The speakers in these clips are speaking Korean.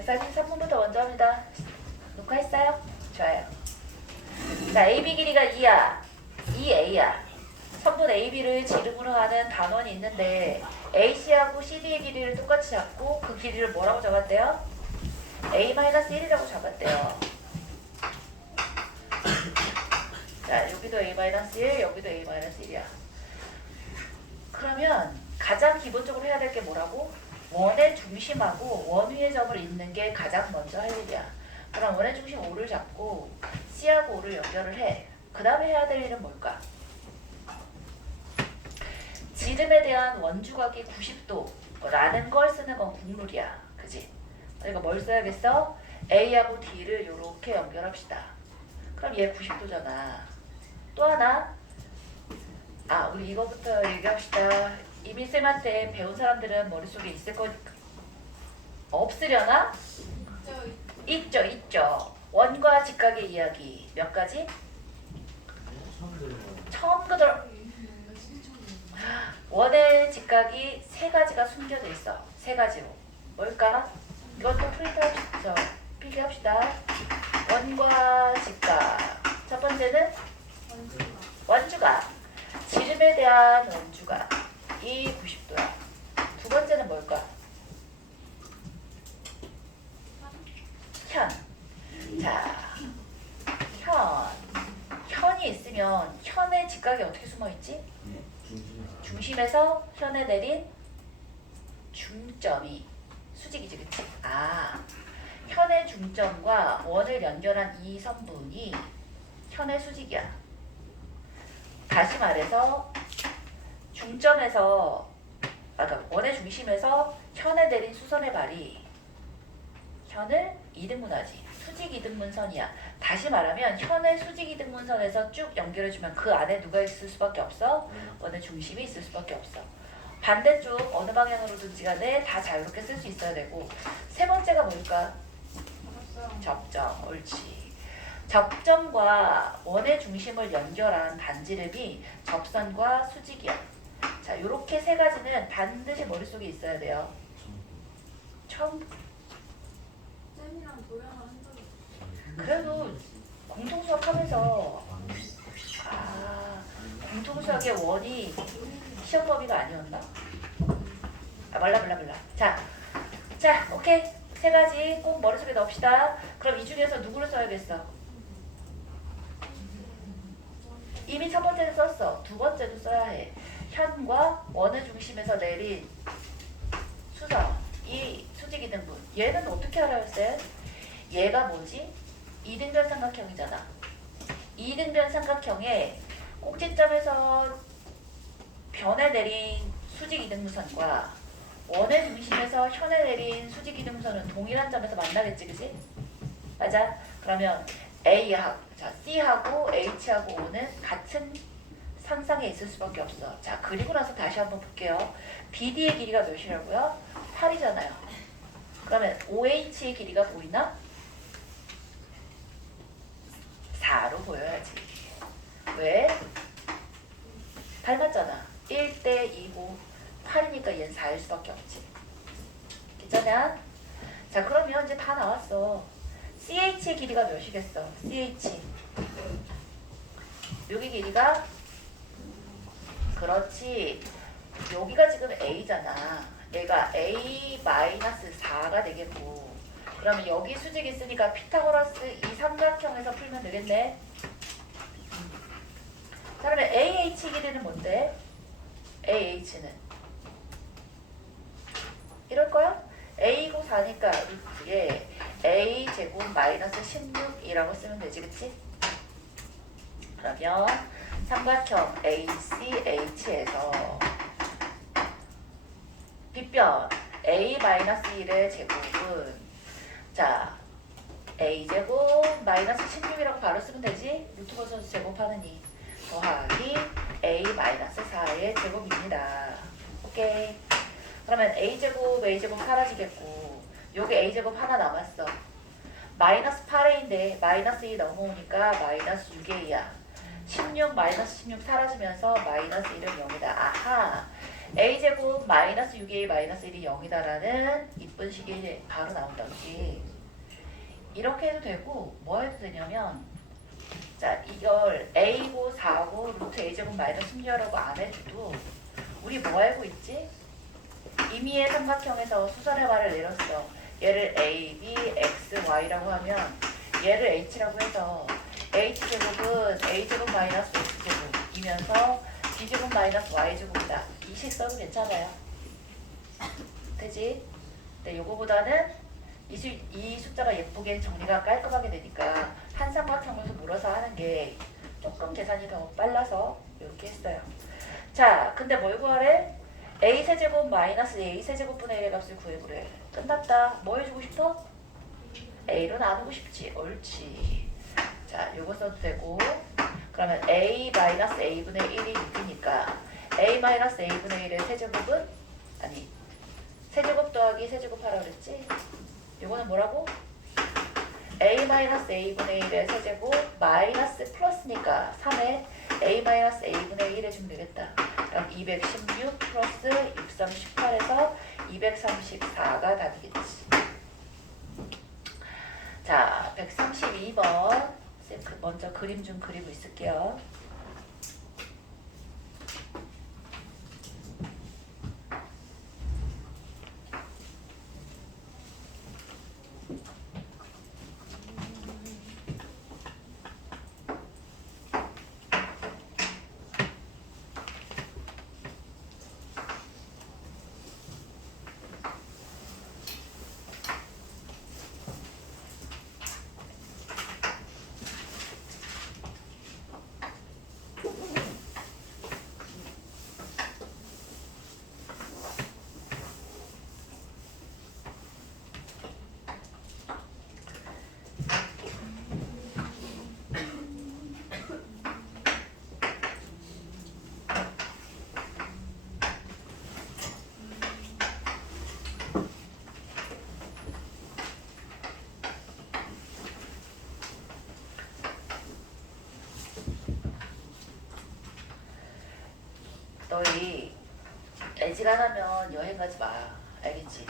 143번부터 먼저 합니다. 녹화했어요? 좋아요. 자, AB 길이가 2야. 2A야. 선분 AB를 지름으로 하는 단원이 있는데 AC하고 CD의 길이를 똑같이 잡고 그 길이를 뭐라고 잡았대요? A-1이라고 잡았대요. 자, 여기도 A-1, 여기도 A-1이야. 그러면 가장 기본적으로 해야 될 게 뭐라고? 원의 중심하고 원 위의 점을 잇는 게 가장 먼저 할 일이야. 그럼 원의 중심 O를 잡고 C하고 O를 연결을 해. 그 다음에 해야 될 일은 뭘까? 지름에 대한 원주각이 90도라는 걸 쓰는 건 국룰이야. 그지? 그러니까 뭘 써야겠어? A하고 D를 이렇게 연결합시다. 그럼 얘 90도잖아. 또 하나. 우리 이거부터 얘기합시다. 이미 쌤한테 배운 사람들은 머릿속에 있을 거니까. 없으려나? 있죠. 원과 직각의 이야기. 몇 가지? 처음 들어. 원의 직각이 세 가지가 숨겨져 있어. 세 가지로. 뭘까? 이것도 프린트합시다. 필기합시다. 원과 직각. 첫 번째는 원주각. 지름에 대한 원주각이 90도야. 두 번째는 뭘까? 현. 자, 현이 있으면 현의 직각이 어떻게 숨어있지? 중심에서 현에 내린 중점이 수직이지, 그치? 현의 중점과 원을 연결한 이 선분이 현의 수직이야. 다시 말해서 중점에서 그러니까 원의 중심에서 현에 내린 수선의 발이 현을 이등분하지. 수직 이등분선이야. 다시 말하면 현의 수직 이등분선에서 쭉 연결해주면 그 안에 누가 있을 수밖에 없어? 원의 중심이 있을 수밖에 없어. 반대쪽 어느 방향으로든지 간에 다 자유롭게 쓸 수 있어야 되고. 세 번째가 뭘까? 접점. 옳지. 접점과 원의 중심을 연결한 반지름이 접선과 수직이야. 자, 요렇게 세 가지는 반드시 머릿속에 있어야 돼요. 처음. 쌤이랑 도연아 한 적이 있어요. 그래도 공통수학 하면서 공통수학의 원이 시험 범위가 아니었나? 말라. 자, 오케이. 세 가지 꼭 머릿속에 넣읍시다. 그럼 이 중에서 누구를 써야겠어? 이미 첫 번째는 썼어. 두 번째도 써야 해. 현과 원의 중심에서 내린 수선, 이 수직이등분. 얘는 어떻게 알아요, 쌤? 얘가 뭐지? 이등변 삼각형이잖아. 이등변 삼각형의 꼭지점에서 변에 내린 수직 이등분선과 원의 중심에서 현에 내린 수직 이등분선은 동일한 점에서 만나겠지, 그지? 맞아. 그러면 C하고 H하고 O는 같은 상상에 있을 수밖에 없어. 자, 그리고 나서 다시 한번 볼게요. BD의 길이가 몇이라고요? 8이잖아요. 그러면 OH의 길이가 보이나? 4로 보여야지. 왜? 닮았잖아. 1대 2고 8이니까 얘는 4일 수밖에 없지. 괜찮아? 자, 그러면 이제 다 나왔어. CH의 길이가 몇이겠어? CH. 여기 길이가 그렇지. 여기가 지금 A잖아. 얘가 A-4가 되겠고. 그러면 여기 수직 있으니까 피타고라스 이 삼각형에서 풀면 되겠네. 자, 그러면 AH 길이는 뭔데? AH는 이럴 거야? A고 4니까 루트에 A제곱 마이너스 16이라고 쓰면 되지, 그치? 그러면 삼각형 ACH에서 빗변 A-1의 제곱은 자 A제곱 마이너스 16이라고 바로 쓰면 되지? 루트 벗어서 제곱하느니 더하기 A-4의 제곱입니다. 오케이. 그러면 A제곱 사라지겠고 요게 A제곱 하나 남았어. 마이너스 8A인데 마이너스 2 넘어오니까 마이너스 6A야. 16 마이너스 16 사라지면서 마이너스 1은 0이다. 아하. a제곱 마이너스 6a 마이너스 1이 0이다라는 이쁜 식이 바로 나온다. 그치? 이렇게 해도 되고 뭐 해도 되냐면 자 이걸 a고 4고 루트 a제곱 마이너스 16이라고 안 해줘도 우리 뭐 알고 있지? 임의의 삼각형에서 수선의 말을 내렸어. 얘를 a, b, x, y라고 하면 얘를 h라고 해서 h제곱은 a제곱 마이너스 x제곱이면서 b제곱 마이너스 y제곱이다. 이 식 써도 괜찮아요. 되지? 근데 요거보다는 이 숫자가 예쁘게 정리가 깔끔하게 되니까 한 삼각형에서 물어서 하는 게 조금 계산이 더 빨라서 이렇게 했어요. 자, 근데 뭘 구하래? a 세제곱 마이너스 a 세제곱분의 1의 값을 구해보래. 끝났다. 뭐 해주고 싶어? a로 나누고 싶지. 옳지. 자, 요거 써도 되고 그러면 a 마이너스 a분의 1이 6이니까 a 마이너스 a분의 1의 세제곱은? 아니 세제곱 더하기 세제곱 하라 그랬지? 요거는 뭐라고? a 마이너스 a분의 1의 세제곱 마이너스 플러스니까 3에 a 마이너스 a분의 1 해주면 되겠다. 그럼 216 플러스 6318에서 234가 답이겠지. 자, 132번 먼저 그림 좀 그리고 있을게요. 너희 애지간하면 여행 가지 마. 알겠지?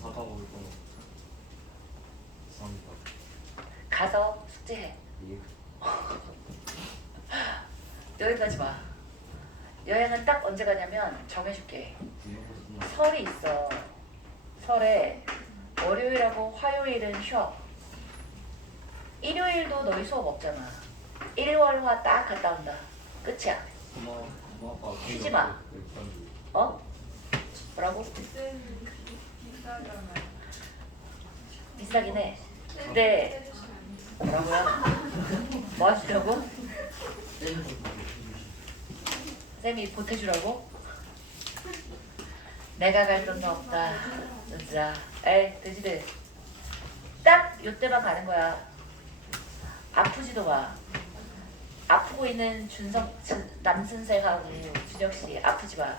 사과 올 거. 감사합니다. 가서 숙제해. 예. 여행 가지 마. 여행은 딱 언제 가냐면 정해줄게. 설이 있어. 설에 월요일하고 화요일은 쉬어. 일요일도 너희 수업 없잖아. 일월화 딱 갔다 온다. 끝이야. 아빠 쉬지 마. 어? 뭐라고? 비싸긴 해. 근데 뭐라고요? 뭐 하시려고? 쌤이 보태주라고? 내가 갈 돈도 없다. 진짜. 에이 돼지들. 딱 요때만 가는 거야. 아프지도 마. 아프고 있는 남순생하고 준혁씨 아프지 마.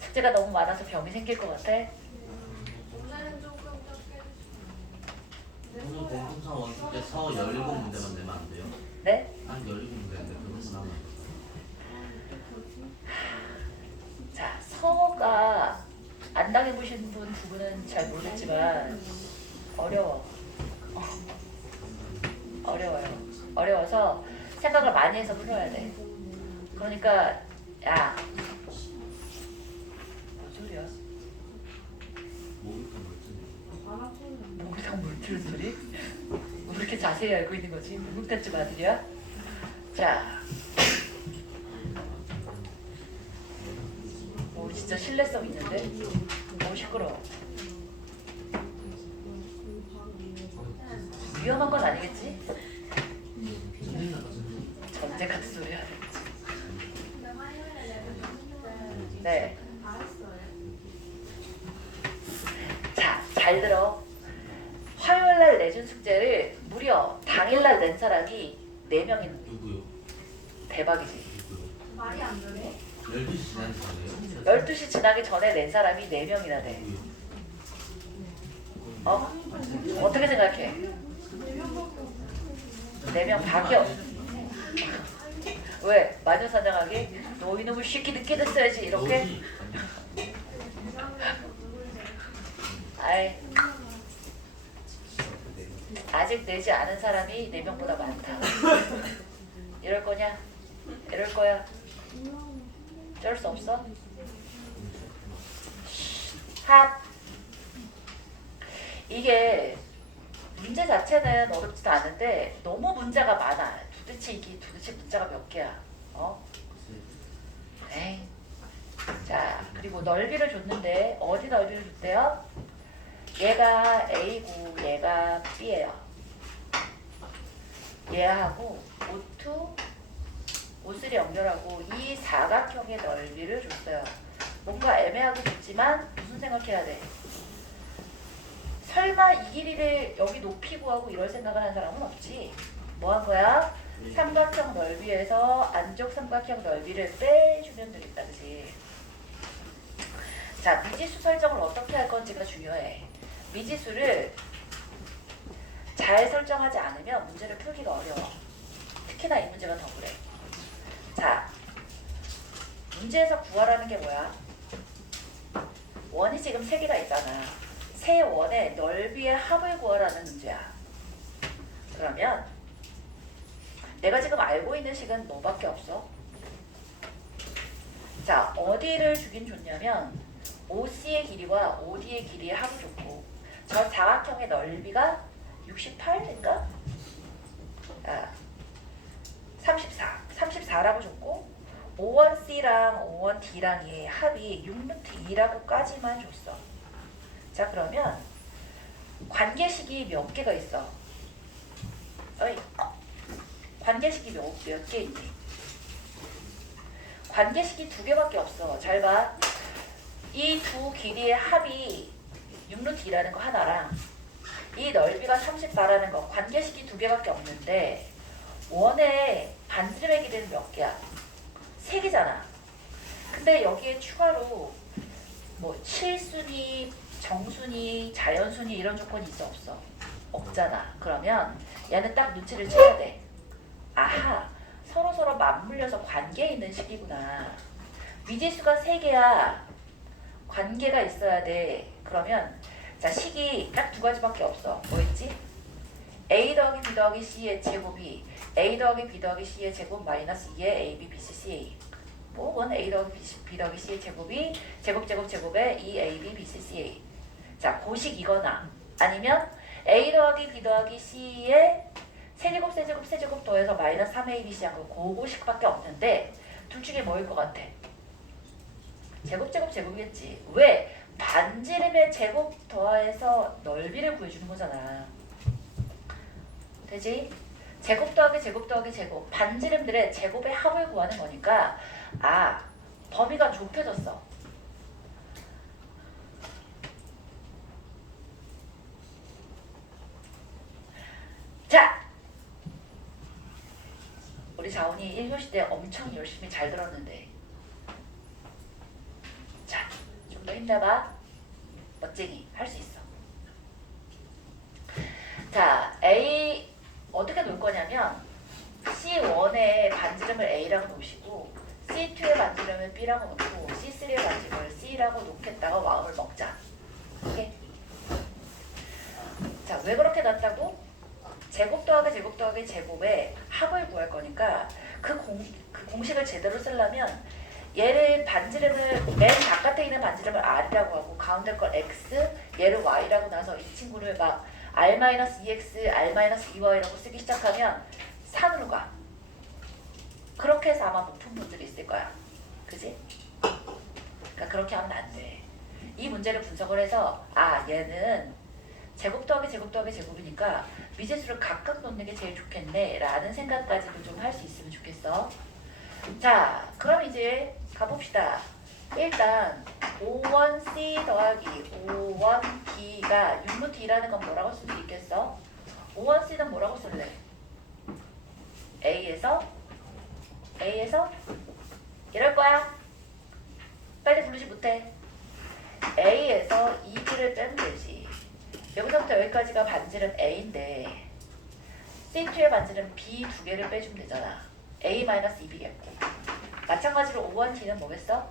숙제가 너무 많아서 병이 생길 것 같아? 오늘은 조금 적게 오늘 공통상 원칙에 서 17문제만 내면 안 돼요? 네? 한 17문제인데 그것만 하면 자, 서가 안 당해보신 분 두 분은 잘 모르겠지만 어려워. 어려워요. 어려워서 생각을 많이 해서 풀어야 돼. 그러니까 야, 뭔 소리야? 모르겠다 목욕탕 물 틀는 소리? 왜 이렇게 자세히 알고 있는 거지? 목욕탕집 아들이야? 자, 오 진짜 신뢰성 있는데? 오 시끄러워. 위험한 건 아니겠지? 전쟁 같은 소리 하네. 네. 자, 잘 들어. 화요일날 내준 숙제를 무려 당일날 낸 사람이 4명이. 누구요? 대박이지. 누구요? 말이 안 되네. 12시 지나기 전에요? 12시 지나기 전에 낸 사람이 4명이나 돼. 누구요? 어? 어떻게 생각해? 4명 밖에 없. 왜? 마녀사냥하기? 너 이놈의 새끼 늦게 됐어야지 이렇게? 너지? 아니, 부산에서 누군지 아이 아직 내지 않은 사람이 4명보다 많다. 이럴 거냐? 이럴 거야? 어쩔 수 없어? 합. 이게 문제 자체는 어렵지도 않은데 너무 문제가 많아. 도대체 문제가 몇 개야? 어? 에이. 자, 그리고 넓이를 줬는데 어디 넓이를 줬대요? 얘가 A고 얘가 B예요. 얘하고 O2, O3 연결하고 이 사각형의 넓이를 줬어요. 뭔가 애매하고 좋지만 무슨 생각해야 돼? 설마 이 길이를 여기 높이 구하고 이럴 생각을 한 사람은 없지. 뭐 한 거야? 삼각형 넓이에서 안쪽 삼각형 넓이를 빼주면 되겠다, 그치? 자, 미지수 설정을 어떻게 할 건지가 중요해. 미지수를 잘 설정하지 않으면 문제를 풀기가 어려워. 특히나 이 문제가 더 그래. 자, 문제에서 구하라는 게 뭐야? 원이 지금 3개가 있잖아. 세 원의 넓이의 합을 구하라는 문제야. 그러면 내가 지금 알고 있는 식은 뭐밖에 없어? 자, 어디를 주긴 줬냐면 OC의 길이와 OD의 길이의 합을 줬고 저 사각형의 넓이가 68인가? 34라고 줬고 5원C랑 5원D랑의 합이 6루트 2라고까지만 줬어. 자, 그러면 관계식이 몇 개가 있어? 어이, 관계식이 몇 개 있니? 관계식이 2개밖에 없어. 잘 봐. 이 두 길이의 합이 6루트 2라는 거 하나랑 이 넓이가 34라는 거 관계식이 2개밖에 없는데 원의 반지름의 길이는 몇 개야? 3개잖아. 근데 여기에 추가로 뭐 실순위, 정순위, 자연순위 이런 조건이 있어 없어? 없잖아. 그러면 얘는 딱 눈치를 채야 돼. 아하, 서로 맞물려서 관계에 있는 식이구나. 미지수가 3개야. 관계가 있어야 돼. 그러면 자, 식이 딱 2가지밖에 없어. 뭐였지? A 더하기 B 더하기 C의 제곱이 A 더하기 B 더하기 C의 제곱 마이너스 2의 A, B, B, C, C. 혹은 A 더하기 B 더하기 C의 제곱이 제곱의 2 A, B, B, C, C. 자, 고식이거나 아니면 A 더하기 B 더하기 C의 세제곱 더해서 마이너스 3A, B, C한 거 고고식밖에 없는데 둘 중에 뭐일 것 같아? 제곱이겠지. 왜? 반지름의 제곱 더해서 넓이를 구해주는 거잖아. 되지? 제곱 더하기 제곱 반지름들의 제곱의 합을 구하는 거니까 아, 범위가 좁혀졌어. 자, 우리 자훈이 1교시 때 엄청 열심히 잘 들었는데 자, 좀 더 힘내봐. 멋쟁이, 할 수 있어. 자, A 어떻게 놓을 거냐면 C1의 반지름을 A라고 놓으시고 C2의 반지름을 B라고 놓고 C3의 반지름을 C라고 놓겠다고 마음을 먹자. 오케이? 자, 왜 그렇게 놨다고? 제곱 더하기 제곱의 합을 구할 거니까 그 공식을 제대로 쓰려면 얘를 반지름을 맨 바깥에 있는 반지름을 R이라고 하고 가운데 걸 X, 얘를 Y라고 나서 이 친구를 막 R-2X, R-2Y라고 쓰기 시작하면 산으로 가. 그렇게 해서 아마 못 푼 분들이 있을 거야. 그지? 그러니까 그렇게 하면 안 돼. 이 문제를 분석을 해서 아, 얘는 제곱 더하기 제곱이니까 미지수를 각각 놓는 게 제일 좋겠네 라는 생각까지도 좀 할 수 있으면 좋겠어. 자, 그럼 이제 가봅시다. 일단 5원C 더하기 5원D가 6루트2라는 건 뭐라고 쓸 수 있겠어? 5원C는 뭐라고 쓸래? A에서 이럴 거야. 빨리 부르지 못해. A에서 2B를 빼면 되지. 여기서부터 여기까지가 반지름 A인데 C2의 반지름 B 2개를 빼주면 되잖아. a-2b겠고 마찬가지로 5번 t는 뭐겠어?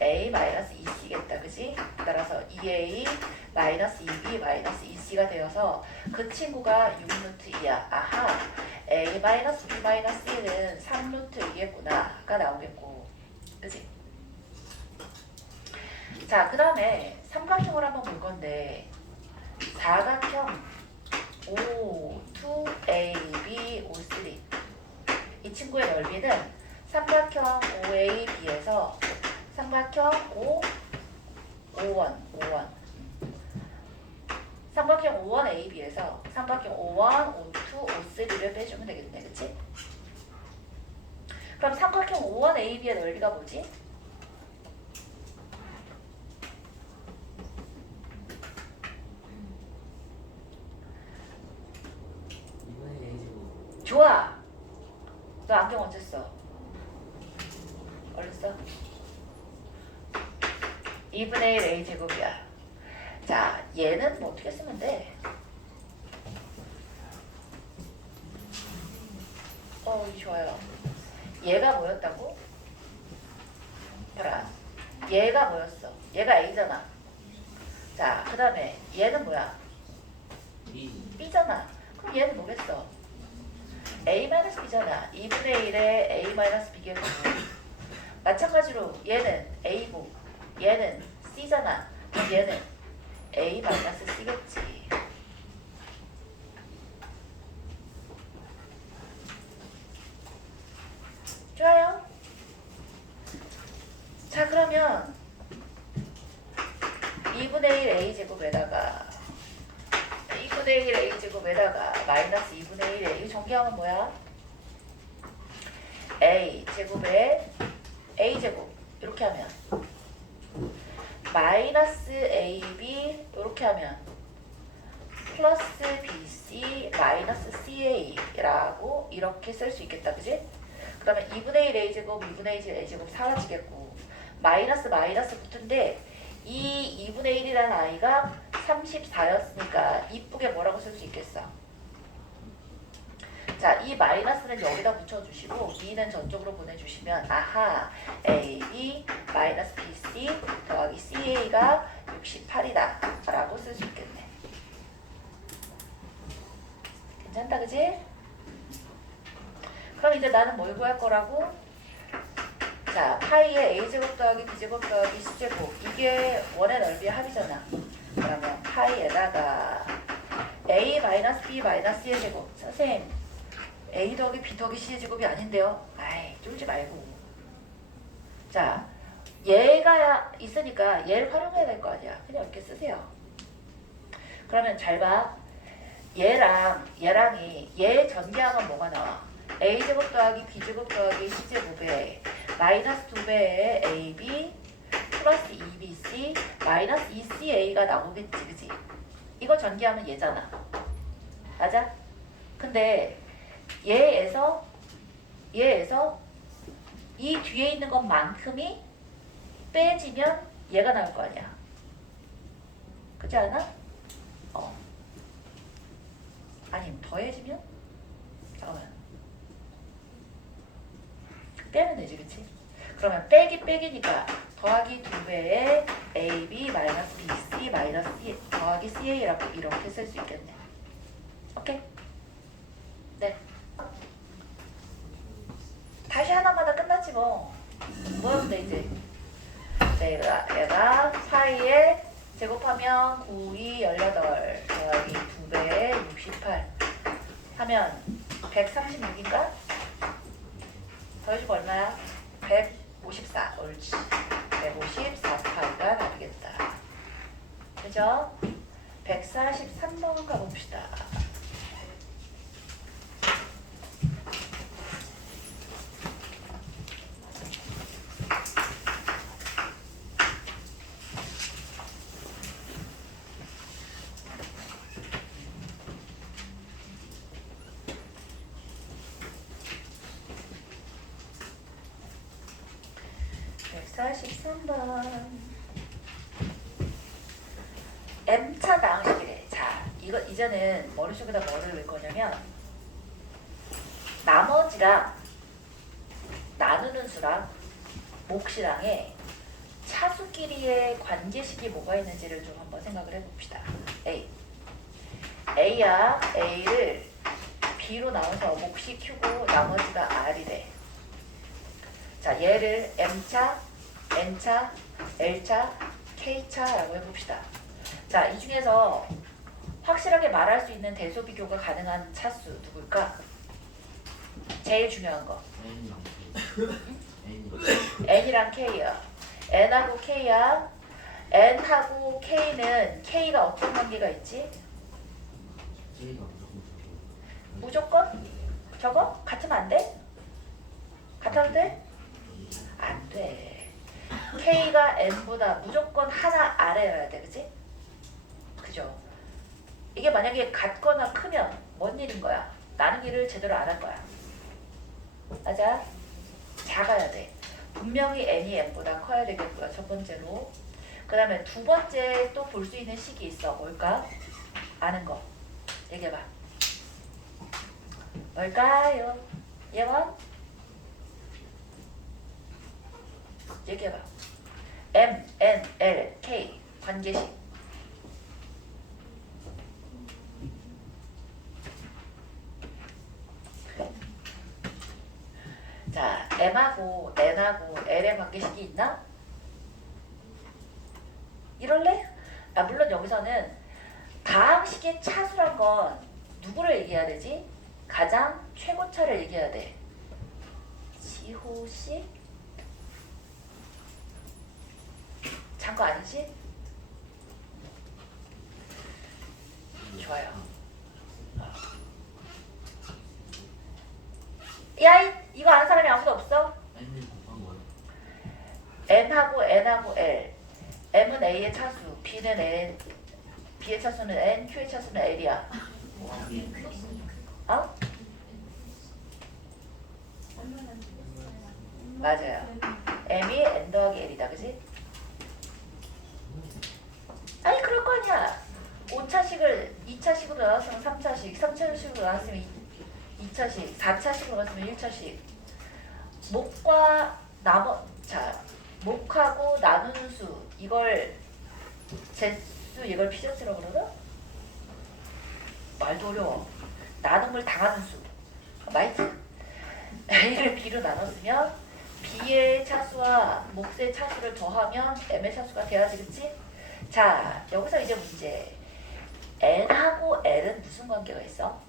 a-2c겠다. 그지? 따라서 2a-2b-2c가 되어서 그 친구가 6루트 2야. 아하, a-b-c는 3루트 2겠구나가 나오겠고. 그지? 자, 그 다음에 삼각형을 한번 볼 건데 사각형 O2AB O3 이 친구의 넓이는 삼각형 OAB에서 삼각형 O1 삼각형 O1AB에서 삼각형 O1, O2, O3를 빼주면 되겠네. 그치? 그럼 삼각형 O1AB의 넓이가 뭐지? 이번에 A제곱. 좋아. 너 안경 언제 써? 얼른 써. 2분의 1 a제곱이야. 자, 얘는 뭐 어떻게 쓰면 돼? 좋아요. 얘가 뭐였다고? 봐라. 얘가 뭐였어? 얘가 a잖아. 자, 그 다음에 얘는 뭐야? B. b잖아. 그럼 얘는 뭐겠어? a-b잖아. 2분의 1에 a-b겠고 마찬가지로 얘는 a고 얘는 c잖아. 그럼 얘는 a-c겠지. 좋아요. 자, 그러면 2분의 1 a제곱에다가 2분의 1 a제곱에다가 마이너스 2분의 1 a 정리하면 뭐야? a제곱에 a제곱 이렇게 하면 마이너스 ab 이렇게 하면 플러스 bc 마이너스 ca라고 이렇게 쓸 수 있겠다. 그지? 그러면 2분의 1 a제곱 2분의 1 a제곱 사라지겠고 마이너스 마이너스 붙은데 이 2분의 1이라는 아이가 34였으니까 이쁘게 뭐라고 쓸 수 있겠어? 자, 이 마이너스는 여기다 붙여주시고 b는 저쪽으로 보내주시면 아하, ab 마이너스 bc 더하기 ca가 68이다 라고 쓸 수 있겠네. 괜찮다. 그지? 그럼 이제 나는 뭘 구할 거라고? 자, 파이의 a제곱 더하기 b제곱 더하기 c제곱 이게 원의 넓이의 합이잖아. 그러면 파이에다가 a 마이너스 b 마이너스 c의 제곱. 선생님 a 더하기 b 더하기 c의 제곱이 아닌데요? 아이, 쫄지 말고. 자, 얘가 있으니까 얘를 활용해야 될 거 아니야. 그냥 이렇게 쓰세요. 그러면 잘 봐. 얘랑이 얘 전개하면 뭐가 나와? a제곱 더하기 b제곱 더하기 c제곱에 마이너스 2배의 ab 플러스 2bc 마이너스 2ca가 나오겠지. 그지? 이거 전개하면 얘잖아. 맞아? 근데 얘에서 이 뒤에 있는 것만큼이 빼지면 얘가 나올 거 아니야. 그렇지 않아? 아니면 더해지면? 잠깐만. 빼면 되지. 그치? 그러면 빼기니까 더하기 2배의 AB 마이너스 BC 마이너스 C 더하기 CA라고 이렇게 쓸 수 있겠네. 오케이? 네. 다시 하나마다 끝났지 뭐. 뭐하면 돼 이제. 얘가 사이에 제곱하면 9, 2, 18 더하기 2배의 68 하면 136인가? 더해주고 얼마야? 154. 옳지. 154파이가 나오겠다. 그죠? 143번 가봅시다. M차 나항식이래. 자, 이거 이제는 머릿속에다 뭐를 넣을 거냐면 나머지 나머지랑 나누는 수랑 몫이랑의 차수끼리의 관계식이 뭐가 있는지를 좀 한번 생각을 해봅시다. A야. A를 B로 나눠서 몫이 Q고 나머지가 R이래. 자, 얘를 M차, N차, L차, K차라고 해봅시다. 자, 이 중에서 확실하게 말할 수 있는 대소 비교가 가능한 차수 누굴까? 제일 중요한 거. N이랑 K. N이랑 K야. N하고 K야. N하고 K는 K가 어떤 관계가 있지? K가 무조건 무조건? 저거? 같으면 안 돼? 같아도 돼? 안 돼. K가 N보다 무조건 하나 아래여야 돼. 그치? 그죠? 이게 만약에 같거나 크면 뭔 일인 거야? 나누기를 제대로 안 할 거야. 맞아? 작아야 돼. 분명히 N이 N보다 커야 되겠고요. 첫 번째로. 그 다음에 두 번째 또 볼 수 있는 식이 있어. 뭘까? 아는 거. 얘기해봐. 뭘까요? 예원? 얘기해봐. M, N, L, K 관계식. 자, M하고 N하고 L의 관계식이 있나? 이럴래? 아, 물론 여기서는 다항식의 차수란 건 누구를 얘기해야 되지? 가장 최고차를 얘기해야 돼. 지호씨? 장거 아니지? 좋아요. 야, 이거 아는 사람이 아무도 없어? N이 곱한 거예요. N하고 N하고 L. M은 A의 차수, B는 N, B의 차수는 N, Q의 차수는 L이야. 어? 맞아요. M이 N 더하기 L이다, 그지? 아니, 그럴 거 아니야. 5차식을 2차식으로 나눴으면 3차식, 3차식으로 나눴으면 2차식, 4차식으로 나눴으면 1차식. 목하고 나누는 수, 이걸 제수, 이걸 피저스라고 그러나? 말도 어려워. 나눔을 당하는 수. 마이트. A를 B로 나눴으면 B의 차수와 몫의 차수를 더하면 M의 차수가 돼야지, 그치? 자, 여기서 이제 문제. N하고 L은 무슨 관계가 있어?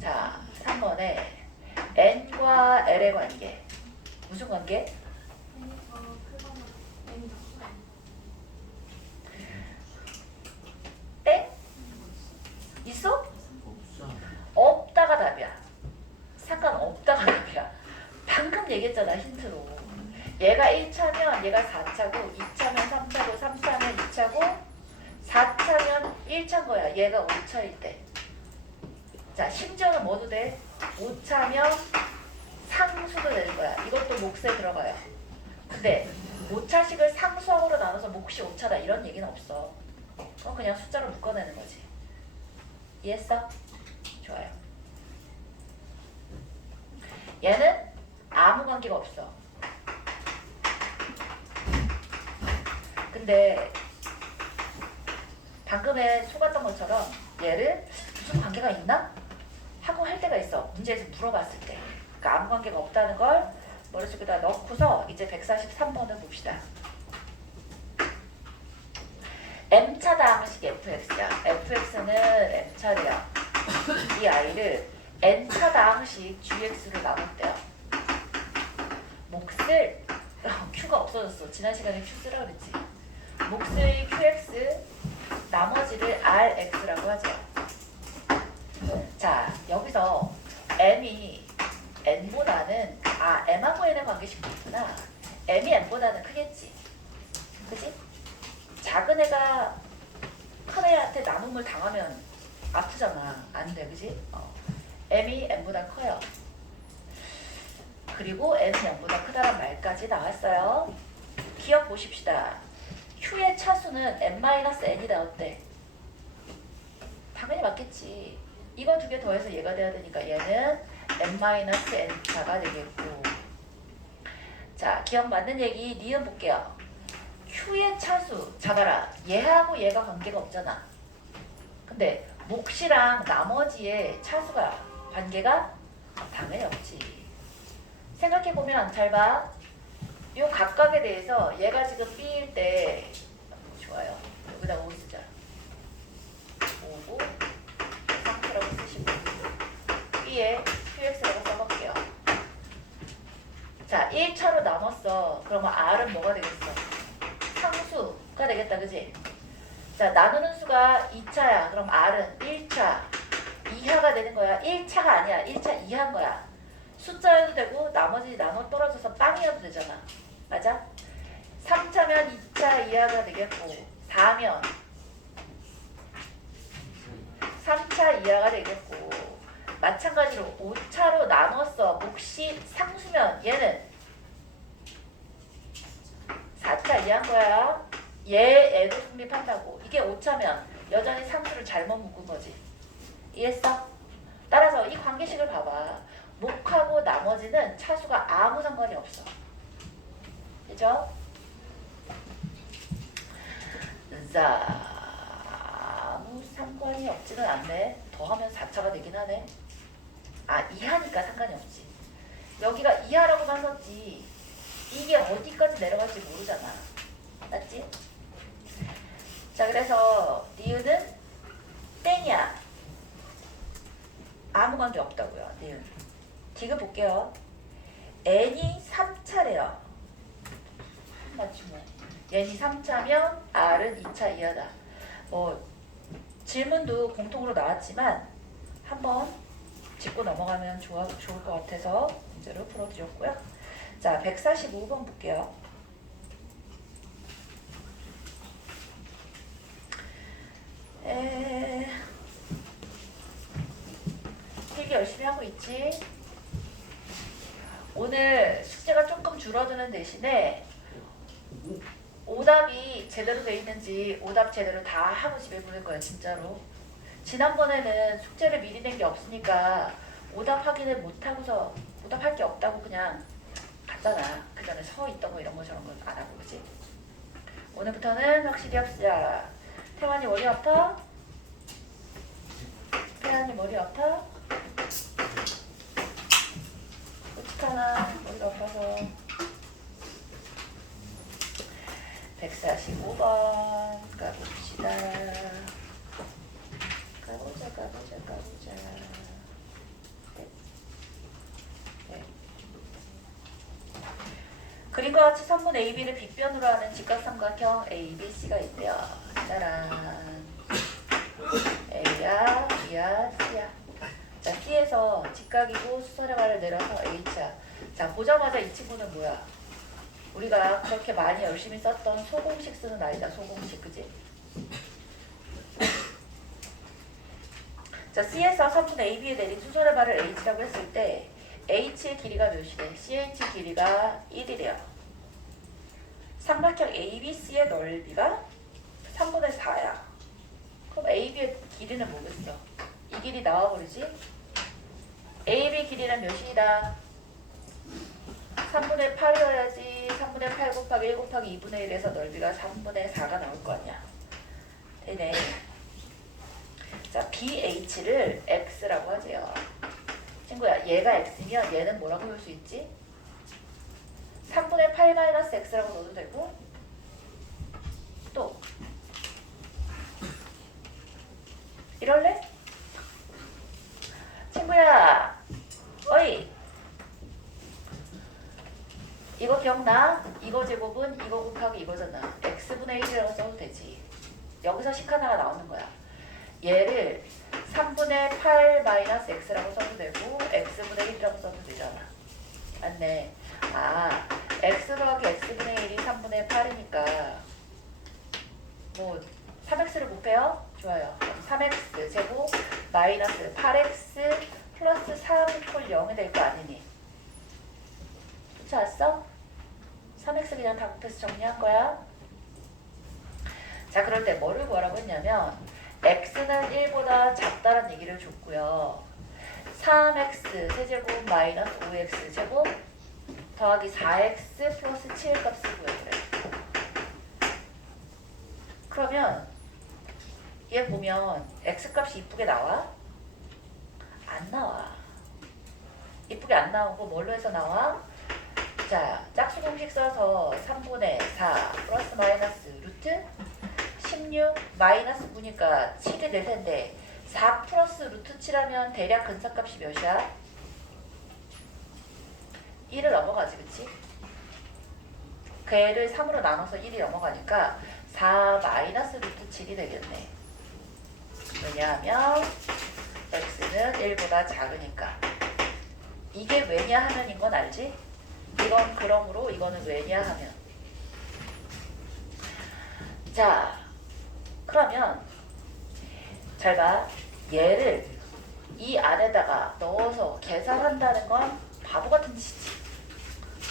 자, 3번에 N과 L의 관계. 무슨 관계? 땡? 있어? 없어. 없다가 답이야. 상관없다가 답이야. 방금 얘기했잖아, 힌트로. 얘가 1차면 얘가 4차고, 2차면 3차고, 3차면 2차고, 4차면 1차인 거야. 얘가 5차일 때. 자, 심지어는 뭐도 돼? 5차면 상수도 되는 거야. 이것도 몫에 들어가요. 근데 5차식을 상수항으로 나눠서 몫이 5차다 이런 얘기는 없어. 그건 그냥 숫자로 묶어내는 거지. 이해했어? 좋아요. 얘는 아무 관계가 없어. 근데 방금에 속았던 것처럼 얘를 무슨 관계가 있나? 하고 할 때가 있어. 문제에서 물어봤을 때. 그러니까 아무 관계가 없다는 걸 머릿속에다 넣고서 이제 143번을 봅시다. M차 다항식 fx야. fx는 M차래야. 이 아이를 N차 다항식 gx로 나눴대요. 몫을 q가 없어졌어. 지난 시간에 q 쓰라 그랬지. 몫의 qx 나머지를 rx라고 하죠. 자, 여기서 m이 n보다는 m하고 n의 관계식도 있구나. m이 n보다는 크겠지. 그치? 작은 애가 큰 애한테 나눔을 당하면 아프잖아. 안 돼, 그치? m이 n보다 커요. 그리고 n은 0보다 크다란 말까지 나왔어요. 기억 보십시다. q의 차수는 n-n이다. 어때? 당연히 맞겠지. 이거 두 개 더해서 얘가 돼야 되니까 얘는 n-n차가 되겠고. 자, 기억 맞는 얘기 니은 볼게요. Q의 차수 잡아라. 얘하고 얘가 관계가 없잖아. 근데 몫이랑 나머지의 차수가 관계가 당연히 없지. 생각해보면 잘 봐. 요 각각에 대해서 얘가 지금 B일 때 좋아요. 여기다 5 쓰자. 5고 상수라고 쓰시고 B에 QX라고 써볼게요. 자, 1차로 나눴어. 그러면 R은 뭐가 되겠어? 상수가 되겠다. 그지? 자, 나누는 수가 2차야. 그럼 R은 1차 이하가 되는 거야. 1차가 아니야. 1차 이하인 거야. 숫자여도 되고 나머지 나눠 떨어져서 빵이어도 되잖아. 맞아? 3차면 2차 이하가 되겠고 4면 3차 이하가 되겠고 마찬가지로 5차로 나눴어. 몫이 상수면 얘는 4차 이하인 거야. 얘도 성립한다고. 이게 5차면 여전히 상수를 잘못 묶은 거지. 이해했어? 따라서 이 관계식을 봐봐. 몫하고 나머지는 차수가 아무 상관이 없어. 그죠? 자, 아무 상관이 없지는 않네. 더하면 4차가 되긴 하네. 아, 이하니까 상관이 없지. 여기가 이하라고만 썼지 이게 어디까지 내려갈지 모르잖아. 맞지? 자, 그래서 니은은 땡이야. 아무 관계 없다고요. 니은. 디귿 볼게요. n이 3차래요. 맞지 뭐. n이 3차면 r은 2차 이하다. 질문도 공통으로 나왔지만 한번 짚고 넘어가면 좋을 것 같아서 문제로 풀어드렸고요. 자, 145번 볼게요. 필기 열심히 하고 있지? 오늘 숙제가 조금 줄어드는 대신에 오답이 제대로 돼 있는지 오답 제대로 다 하고 집에 보낼 거야. 진짜로. 지난번에는 숙제를 미리 낸 게 없으니까 오답 확인을 못하고서 오답할 게 없다고 그냥 갔잖아. 그 전에 서 있던 거 이런 거 저런 거 안 하고. 그지? 오늘부터는 확실히 합시다. 태환이 머리 아파? 태환이 머리 아파? 어떡하나 머리가 아파서. 145번 가봅시다. 가보자. 네. 그림과 같이 선분 AB를 빗변으로 하는 직각삼각형 ABC가 있대요. 짜란. A야, B야, C야. 자, C에서 직각이고 수선의 발을 내려서 H야. 자, 보자마자 이 친구는 뭐야? 우리가 그렇게 많이 열심히 썼던 소공식 쓰는 아이다. 소공식. 그지? 자, C에서 선분 AB에 내린 수선의 발을 H라고 했을 때 H의 길이가 몇이래? CH 길이가 1이래요. 삼각형 ABC의 넓이가 3분의 4야. 그럼 AB의 길이는 뭐겠어? 이 길이 나와버리지? AB 길이는 몇이다? 3분의 8이어야지. 3분의 8 곱하기 1 곱하기 2분의 1에서 넓이가 3분의 4가 나올 거 아니야. 되네. 자, BH를 X라고 하세요. 친구야, 얘가 X면 얘는 뭐라고 볼 수 있지? 3분의 8 마이너스 X라고 넣어도 되고, 또 이럴래? 친구야, 어이, 이거 기억나? 이거 제곱은 이거 곱하기 이거잖아. X분의 1이라고 써도 되지. 여기서 식 하나가 나오는 거야. 얘를 3분의 8 마이너스 X라고 써도 되고 X분의 1이라고 써도 되잖아. 맞네. 아, X 더하기 X분의 1이 3분의 8이니까 뭐 3X를 곱해요? 좋아요. 그럼 3X 제곱 마이너스 8X 플러스 3 이퀄 0이 될 거 아니니? 쫓아왔어? 3X 그냥 다 곱해서 정리한 거야. 자, 그럴 때 뭐를 구하라고 했냐면 x는 1보다 작다는 얘기를 줬고요. 3x 세제곱 마이너스 5x 제곱 더하기 4x 플러스 7 값을 구해보래. 그러면 얘 보면 x 값이 이쁘게 나와? 안 나와. 이쁘게 안 나오고 뭘로 해서 나와? 자, 짝수 공식 써서 3분의 4 플러스 마이너스 루트 16 마이너스 9니까 7이 될 텐데 4 플러스 루트 7하면 대략 근사값이 몇이야? 1을 넘어가지, 그치? 그 애를 3으로 나눠서 1이 넘어가니까 4 마이너스 루트 7이 되겠네. 왜냐하면 x는 1보다 작으니까. 이게 왜냐 하면인 건 알지? 이건 그러므로 이거는 왜냐 하면. 자, 그러면 잘 봐. 얘를 이 안에다가 넣어서 계산한다는 건 바보 같은 짓이지.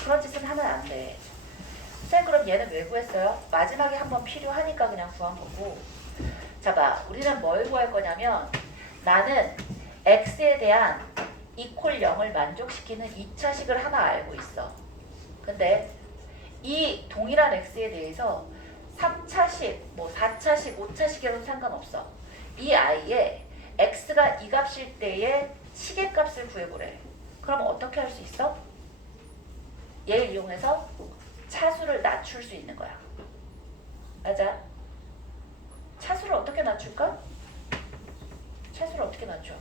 그런 짓은 하면 안 돼. 쌤 그럼 얘는 왜 구했어요? 마지막에 한번 필요하니까 그냥 구한 거고. 자 봐. 우리는 뭘 구할 거냐면 나는 x에 대한 이퀄 0을 만족시키는 2차식을 하나 알고 있어. 근데 이 동일한 x에 대해서 3차식, 뭐 4차식, 5차식이라도 상관없어. 이 아이의 x가 이 값일 때의 시계값을 구해보래. 그럼 어떻게 할 수 있어? 얘를 이용해서 차수를 낮출 수 있는 거야. 맞아? 차수를 어떻게 낮출까? 차수를 어떻게 낮춰?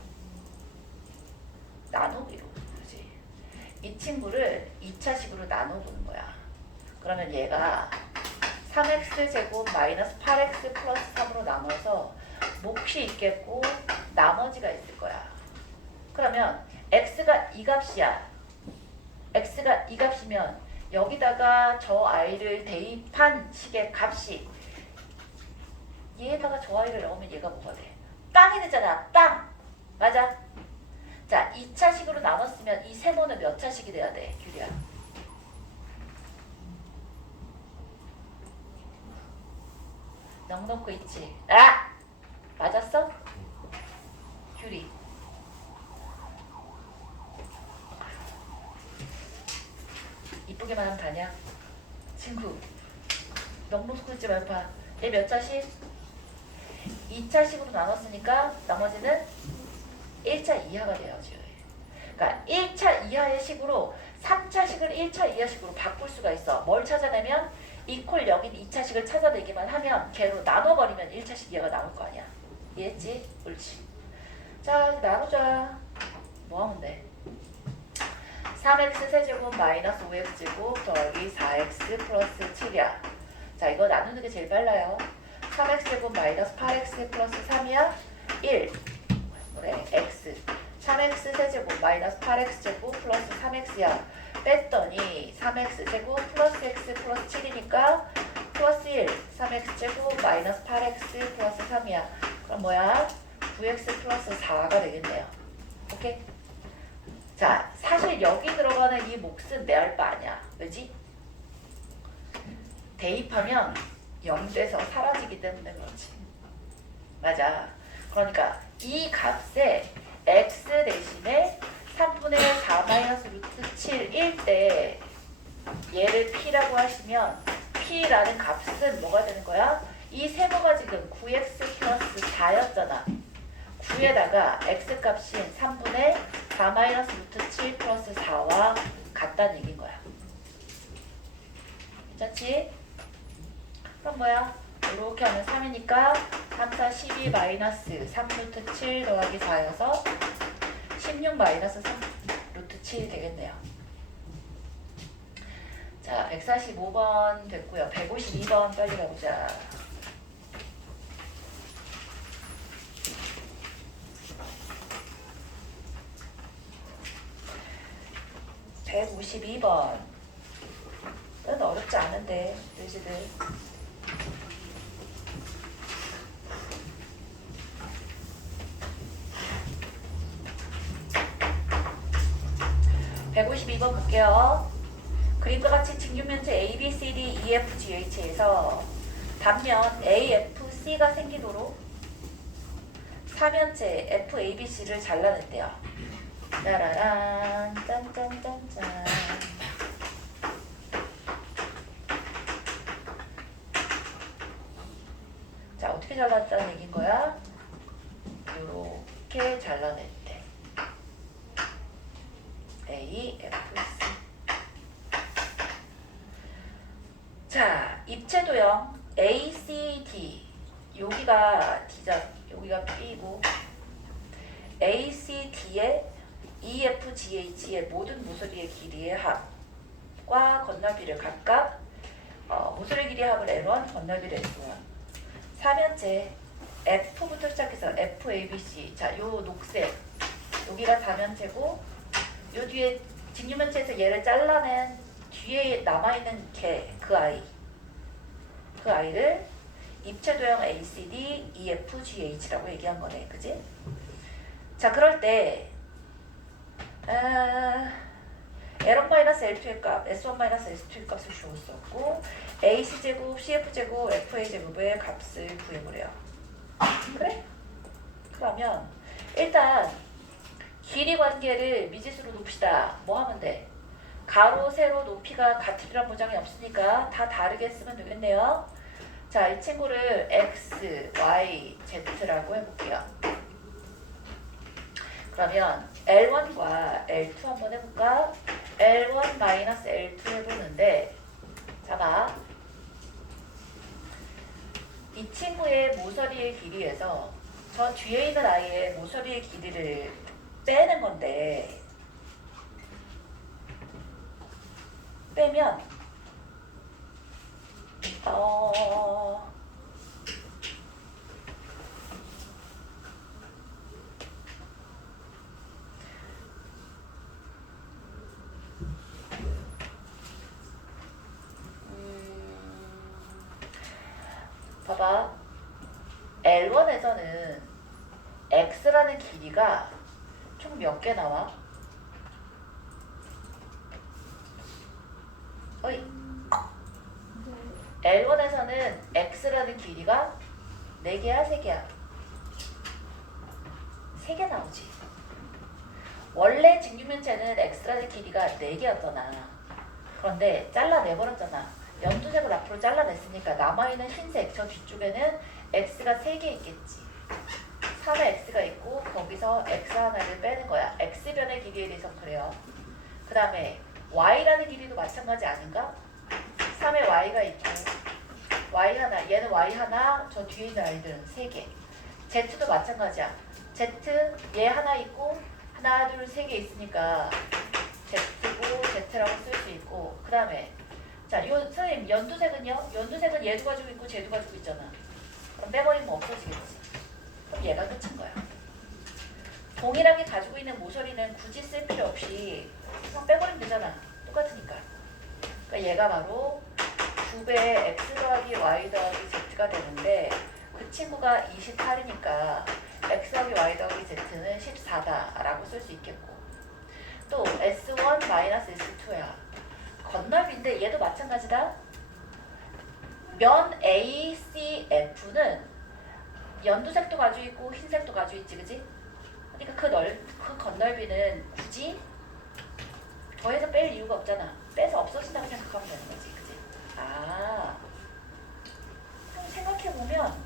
나누기로. 그지? 이 친구를 2차식으로 나눠두는 거야. 그러면 얘가 3x 제곱 마이너스 8x 플러스 3으로 나눠서 몫이 있겠고 나머지가 있을 거야. 그러면 x가 이 값이야. x가 이 값이면 여기다가 저 a를 대입한 식의 값이 얘에다가 저 a를 넣으면 얘가 뭐가 돼? 빵이 되잖아. 빵! 맞아? 자, 2차식으로 나눴으면 이 세모는 몇 차식이 돼야 돼? 규리야. 넉넉고 있지? 아! 맞았어? 규리. 이쁘게만 하면 다냐? 친구. 넉넉고 있지 말파. 얘 몇 차식? 2차식으로 나눴으니까 나머지는 1차 이하가 돼야지. 그러니까 1차 이하의 식으로 3차식을 1차 이하식으로 바꿀 수가 있어. 뭘 찾아내면 이퀄 0인 2차식을 찾아내기만 하면 걔로 나눠버리면 1차식 이하가 나올 거 아니야. 이해했지? 옳지. 자, 이제 나누자. 뭐 하면 돼? 3x 세제곱 마이너스 5x 제곱 더하기 4x 플러스 7이야. 자, 이거 나누는 게 제일 빨라요. 3x 제곱 마이너스 8x 플러스 3이야. 1. 그래, x. 3x 세제곱 마이너스 8x 제곱 플러스 3x야. 뺐더니 3x 제곱 플러스 x 플러스 7이니까 플러스 1. 3x 제곱 마이너스 8x 플러스 3이야. 그럼 뭐야? 9x 플러스 4가 되겠네요. 오케이? 자, 사실 여기 들어가는 이 몫은 내 할 바 아니야. 왜지? 대입하면 0 돼서 사라지기 때문에 그렇지. 맞아. 그러니까 이 값에 x 대신에 3분의 4 마이너스 루트 7일 때 얘를 p라고 하시면 p라는 값은 뭐가 되는 거야? 이 세모가 지금 9x 플러스 4였잖아. 9에다가 x 값인 3분의 4 마이너스 루트 7 플러스 4와 같다는 얘기인 거야. 괜찮지? 그럼 뭐야? 이렇게 하면 3이니까 3, 4, 12 마이너스 3 루트 7 더하기 4여서 16 마이너스 3 루트 7이 되겠네요. 자, 145번 됐고요. 152번 빨리 가보자. (152번) 넌 어렵지 않은데 요지들. (152번) 볼게요. 그림과 같이 직육면체 A, B, C, D, E, F, G, H에서 단면 A, F, C가 생기도록 3면체 FABC를 잘라냈대요. 따라란 짠짠짠짠. 자, 어떻게 잘랐다는 얘기인 거야? 요렇게 잘라냈대. A, F, C. 자, 입체도형 A, C, D. 여기가 D자, 여기가 B고 A, C, D의 E, F, G, H의 모든 모서리의 길이의 합과 건널비를 각각 모서리 길이 합을 N1, 건널비를 S1. 4면체 F부터 시작해서 F, A, B, C. 자, 요 녹색 여기가 4면체고 요 뒤에 직육면체에서 얘를 잘라낸 뒤에 남아있는 그 아이를 입체도형 ACD, EF, GH라고 얘기한 거네, 그지? 자, 그럴 때 L1-L2의 값, S1-S2의 값을 주었었고 AC제곱, CF제곱, FA제곱의 값을 구해보래요. 그래? 그러면 일단 길이 관계를 미지수로 놉시다. 뭐 하면 돼? 가로, 세로, 높이가 같으리란 보장이 없으니까 다 다르게 쓰면 되겠네요. 자, 이 친구를 X, Y, Z라고 해볼게요. 그러면 L1과 L2 한번 해볼까? L1-L2 해보는데 자, 봐. 이 친구의 모서리의 길이에서 저 뒤에 있는 아이의 모서리의 길이를 빼는 건데 빼면 봐봐. L1에서는 X라는 길이가 총 몇 개 나와? 어이. L1에서는 X라는 길이가 4개야, 3개야? 3개 나오지. 원래 직육면체는 X라는 길이가 4개였잖아. 그런데 잘라내버렸잖아. 연두색을 앞으로 잘라냈으니까 남아있는 흰색 저 뒤쪽에는 X가 3개 있겠지. 3에 X가 있고 거기서 X 하나를 빼는 거야. X변의 길이에 대해서 그래요. 그 다음에 Y라는 길이도 마찬가지 아닌가? 3에 Y가 있고 Y 하나, 얘는 Y 하나, 저 뒤에 있는 아이들은 3개. Z도 마찬가지야. Z, 얘 하나 있고 하나, 둘, 3개 있으니까 Z고 Z라고 쓸 수 있고 그 다음에 자, 요 선생님 연두색은요? 연두색은 얘도 가지고 있고 쟤도 가지고 있잖아. 그럼 빼버리면 없어지겠지. 그럼 얘가 끝인 거야. 동일하게 가지고 있는 모서리는 굳이 쓸 필요 없이 그냥 빼버리면 되잖아. 똑같으니까. 그러니까 얘가 바로 9배의 x 더하기 y 더하기 z가 되는데 그 친구가 28이니까 x 더하기 y 더하기 z는 14다라고 쓸 수 있겠고 또 s1 마이너스 s2야. 건널비인데 얘도 마찬가지다. 면 ACF는 연두색도 가지고 있고 흰색도 가지고 있지, 그지? 그러니까 그 건널비는 굳이 더해서 뺄 이유가 없잖아. 빼서 없어진다고 생각하면 되는 거지, 그지? 아, 그럼 생각해보면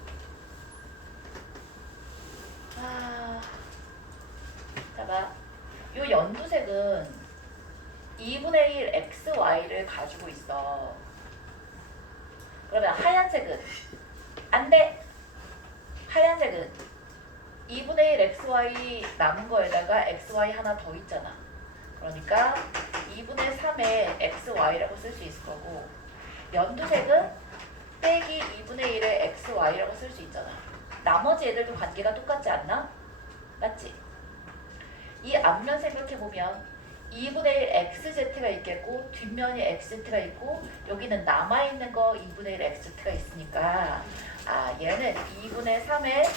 봐봐. 요 연두색은 2분의 1 XY를 가지고 있어. 그러면 하얀색은 안 돼. 하얀색은 2분의 1 XY 남은 거에다가 XY 하나 더 있잖아. 그러니까 2분의 3의 XY라고 쓸 수 있을 거고 연두색은 빼기 2분의 1의 XY라고 쓸 수 있잖아. 나머지 애들도 관계가 똑같지 않나? 맞지? 이 앞면 생각해보면 2분의 1 XZ가 있겠고 뒷면이 XZ가 있고 여기는 남아있는 거 2분의 1 XZ가 있으니까 얘는 2분의 3의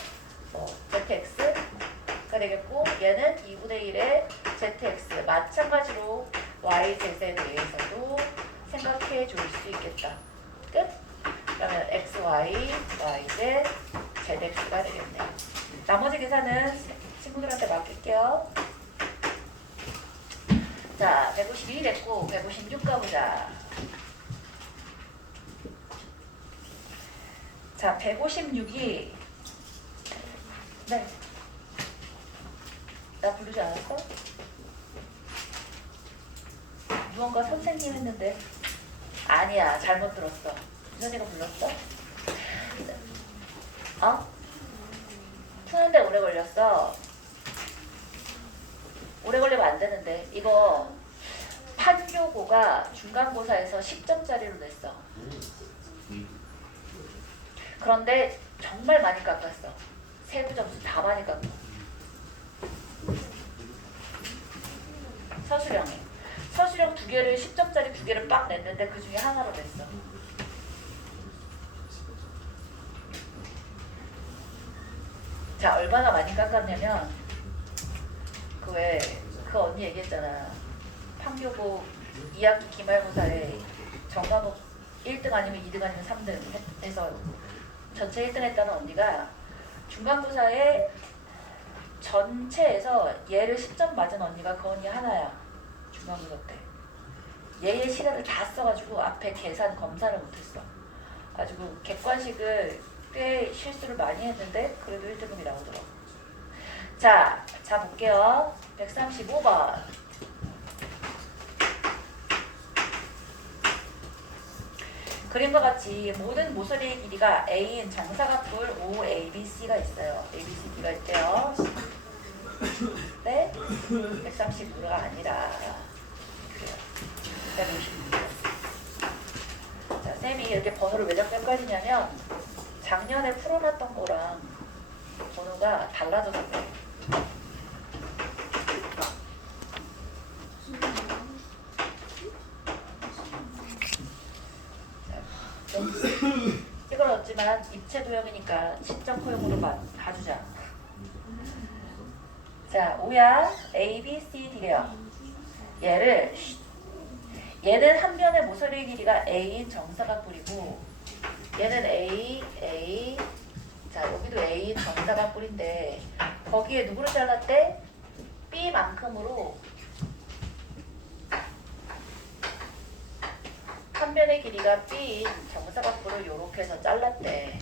ZX가 되겠고 얘는 2분의 1의 ZX 마찬가지로 YZ에 대해서도 생각해 줄 수 있겠다. 끝? 그러면 XY, YZ, ZX가 되겠네요. 나머지 계산은 친구들한테 맡길게요. 자, 152 됐고 156 가보자. 자, 156이 네. 나 부르지 않았어? 무언가 선생님 했는데 아니야, 잘못 들었어. 준현이가 불렀어? 어? 푸는데 오래 걸렸어. 오래 걸리면 안 되는데. 이거 판교고가 중간고사에서 10점짜리로 냈어. 그런데 정말 많이 깎았어. 세부 점수 다 많이 깎고. 서술형이. 서술형 2개를 10점짜리 2개를 빡 냈는데 그 중에 하나로 냈어. 자, 얼마나 많이 깎았냐면 그 언니 얘기했잖아. 판교고 2학기 기말고사에 정과목 1등 아니면 2등 아니면 3등 해서 전체 1등 했다는 언니가 중간고사에 전체에서 얘를 10점 맞은 언니가 그 언니 하나야. 중간고사 때. 얘의 시간을 다 써가지고 앞에 계산 검사를 못했어. 가지고 객관식을 꽤 실수를 많이 했는데 그래도 1등급이 나오더라고. 자 볼게요. 135번. 그림과 같이 모든 모서리의 길이가 A인 정사각뿔 OABC가 있어요. ABCD가 있대요. 네? 135가 아니라 그래요. 156. 자, 쌤이 이렇게 번호를 왜 자꾸 헷갈리냐면 작년에 풀어놨던 거랑 번호가 달라져서 그래. 이건 없지만 입체 도형이니까 시점코형으로 봐주자. 자, 5야. A, B, C, D래요. 얘는 한 변의 모서리 길이가 A인 정사각뿔이고 얘는 A. 자, 여기도 A인 정사각뿔인데 거기에 누구를 잘랐대? B만큼으로 한 변의 길이가 B인 정사각뿔을 요렇게 해서 잘랐대.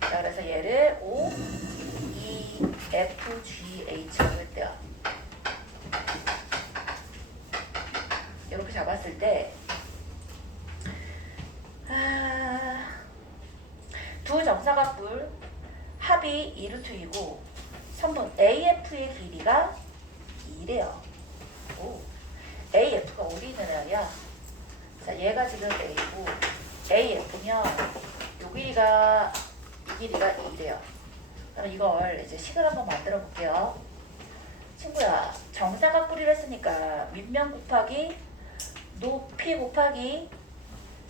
자, 그래서 얘를 O, E, F, G, H로 했대요. 이렇게 잡았을 때 두 정사각뿔 합이 2루트이고 선분 AF의 길이가 2래요. 오, AF가 어디 있는 애야? 자, 얘가 지금 A고 AF면 이 길이가 2래요. 그럼 이걸 이제 식을 한번 만들어 볼게요. 친구야, 정사각뿔이라 했으니까 밑면 곱하기 높이 곱하기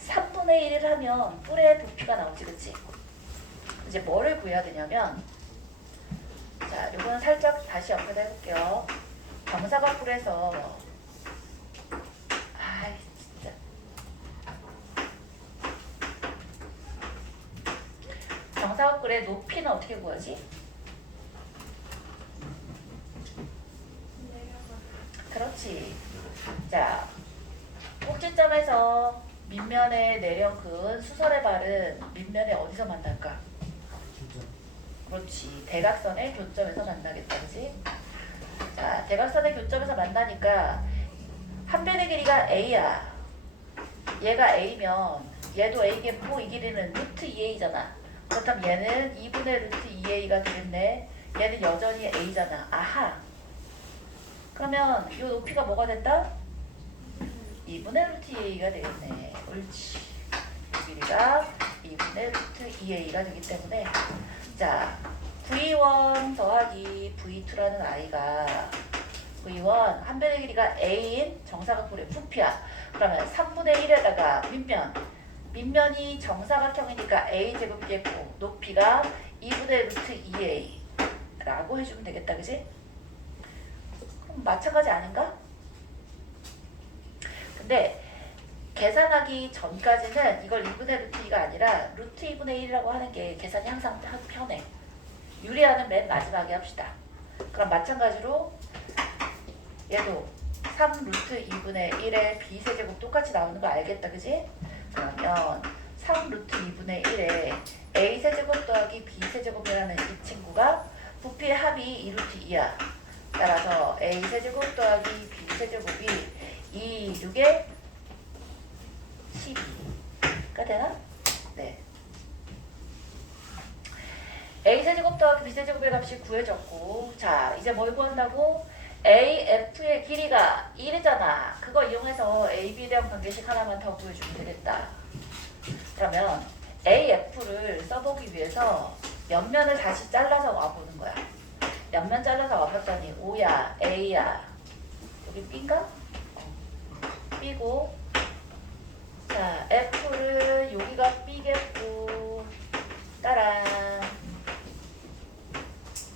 3분의 1을 하면 뿔의 부피가 나오지, 그치? 이제 뭐를 구해야 되냐면, 자, 이거는 살짝 다시 연결 해볼게요. 정사각뿔에서, 아이, 진짜. 정사각뿔의 높이는 어떻게 구하지? 그렇지. 자, 꼭지점에서 밑면의 내려근 수선의 발은 밑면에 어디서 만날까? 그렇지. 대각선의 교점에서 만나겠다. 그지? 자, 대각선의 교점에서 만나니까 한 변의 길이가 A야. 얘가 A면 얘도 A겠고 이 길이는 루트 2A잖아. 그렇다면 얘는 2분의 루트 2A가 되겠네. 얘는 여전히 A잖아. 아하. 그러면 이 높이가 뭐가 된다? 2분의 루트 2A가 되겠네. 옳지. 이 길이가 2분의 루트 2A가 되기 때문에 자, V1 더하기 V2라는 아이가 V1 한 변의 길이가 A인 정사각뿔의 부피야. 그러면 3분의 1에다가 밑면이 정사각형이니까 A제곱이겠고 높이가 2분의 루트 2A 라고 해주면 되겠다. 그지? 그럼 마찬가지 아닌가? 근데 계산하기 전까지는 이걸 2분의 루트 2가 아니라 루트 2분의 1이라고 하는 게 계산이 항상 편해. 유리하는 맨 마지막에 합시다. 그럼 마찬가지로 얘도 3 루트 2분의 1의 b세제곱 똑같이 나오는 거 알겠다, 그지? 그러면 3 루트 2분의 1의 a세제곱 더하기 b세제곱이라는 이 친구가 부피의 합이 2루트 2야. 따라서 a세제곱 더하기 b세제곱이 2, 6에 12가 되나? 네. a세제곱 더하기 b세제곱의 값이 구해졌고, 자 이제 뭘 구한다고? AF의 길이가 1이잖아. 그거 이용해서 AB에 대한 관계식 하나만 더 구해주면 되겠다. 그러면 AF를 써보기 위해서 옆면을 다시 잘라서 와보는 거야. 옆면 잘라서 와봤더니 O야, A야. 여기 B인가? B고, 자 F를 여기가 B겠고, 따란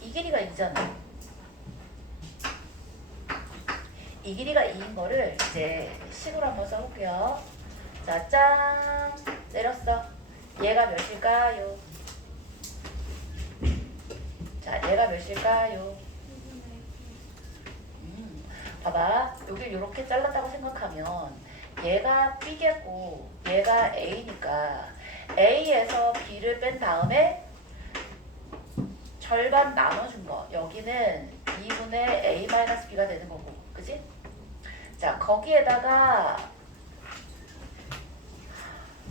이 길이가 2잖아. 이 길이가 2인 거를 이제 식으로 한번 써볼게요. 자, 짠! 내렸어. 얘가 몇일까요? 자, 얘가 몇일까요? 봐봐. 여기 이렇게 잘랐다고 생각하면 얘가 B겠고 얘가 A니까 A에서 B를 뺀 다음에 절반 나눠준 거. 여기는 2분의 A-B가 되는 거고. 그지? 자, 거기에다가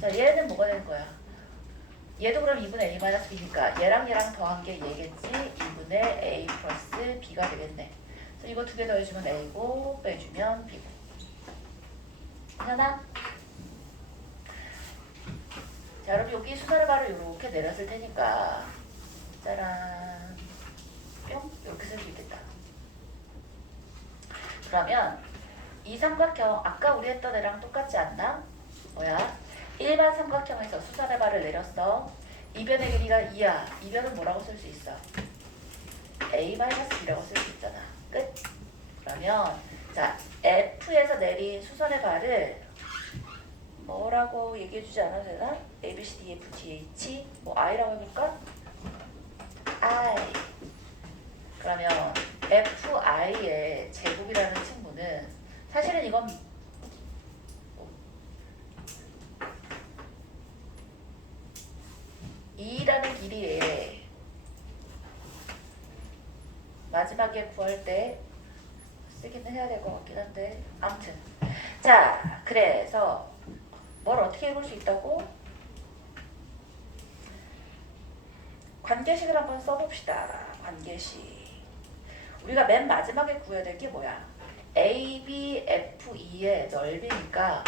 자, 얘는 뭐가 되는 거야? 얘도 그럼 2분의 A-B니까 얘랑 얘랑 더한 게 얘겠지? 2분의 A 플러스 B가 되겠네. 그래서 이거 두 개 더해주면 A고 빼주면 B고. 괜찮아? 자, 여러분 여기 수선의 발을 이렇게 내렸을 테니까 짜란 뿅 이렇게 쓸 수 있겠다. 그러면 이 삼각형 아까 우리 했던 애랑 똑같지 않나? 뭐야? 일반 삼각형에서 수선의 발을 내렸어. 이변의 길이가 2야. 이변은 뭐라고 쓸 수 있어? A-B라고 쓸 수 있잖아. 끝? 그러면 자 F에서 내린 수선의 발을 뭐라고 얘기해주지 않아도 되나? A, B, C, D, F, G, H 뭐 I라고 해볼까? I. 그러면 FI의 제곱이라는 친구는 사실은 이건 E라는 길이에 마지막에 구할 때 쓰기는 해야 될 것 같긴 한데 아무튼 자 그래서 뭘 어떻게 해볼 수 있다고? 관계식을 한번 써봅시다. 관계식 우리가 맨 마지막에 구해야 될 게 뭐야? A, B, F, E의 넓이니까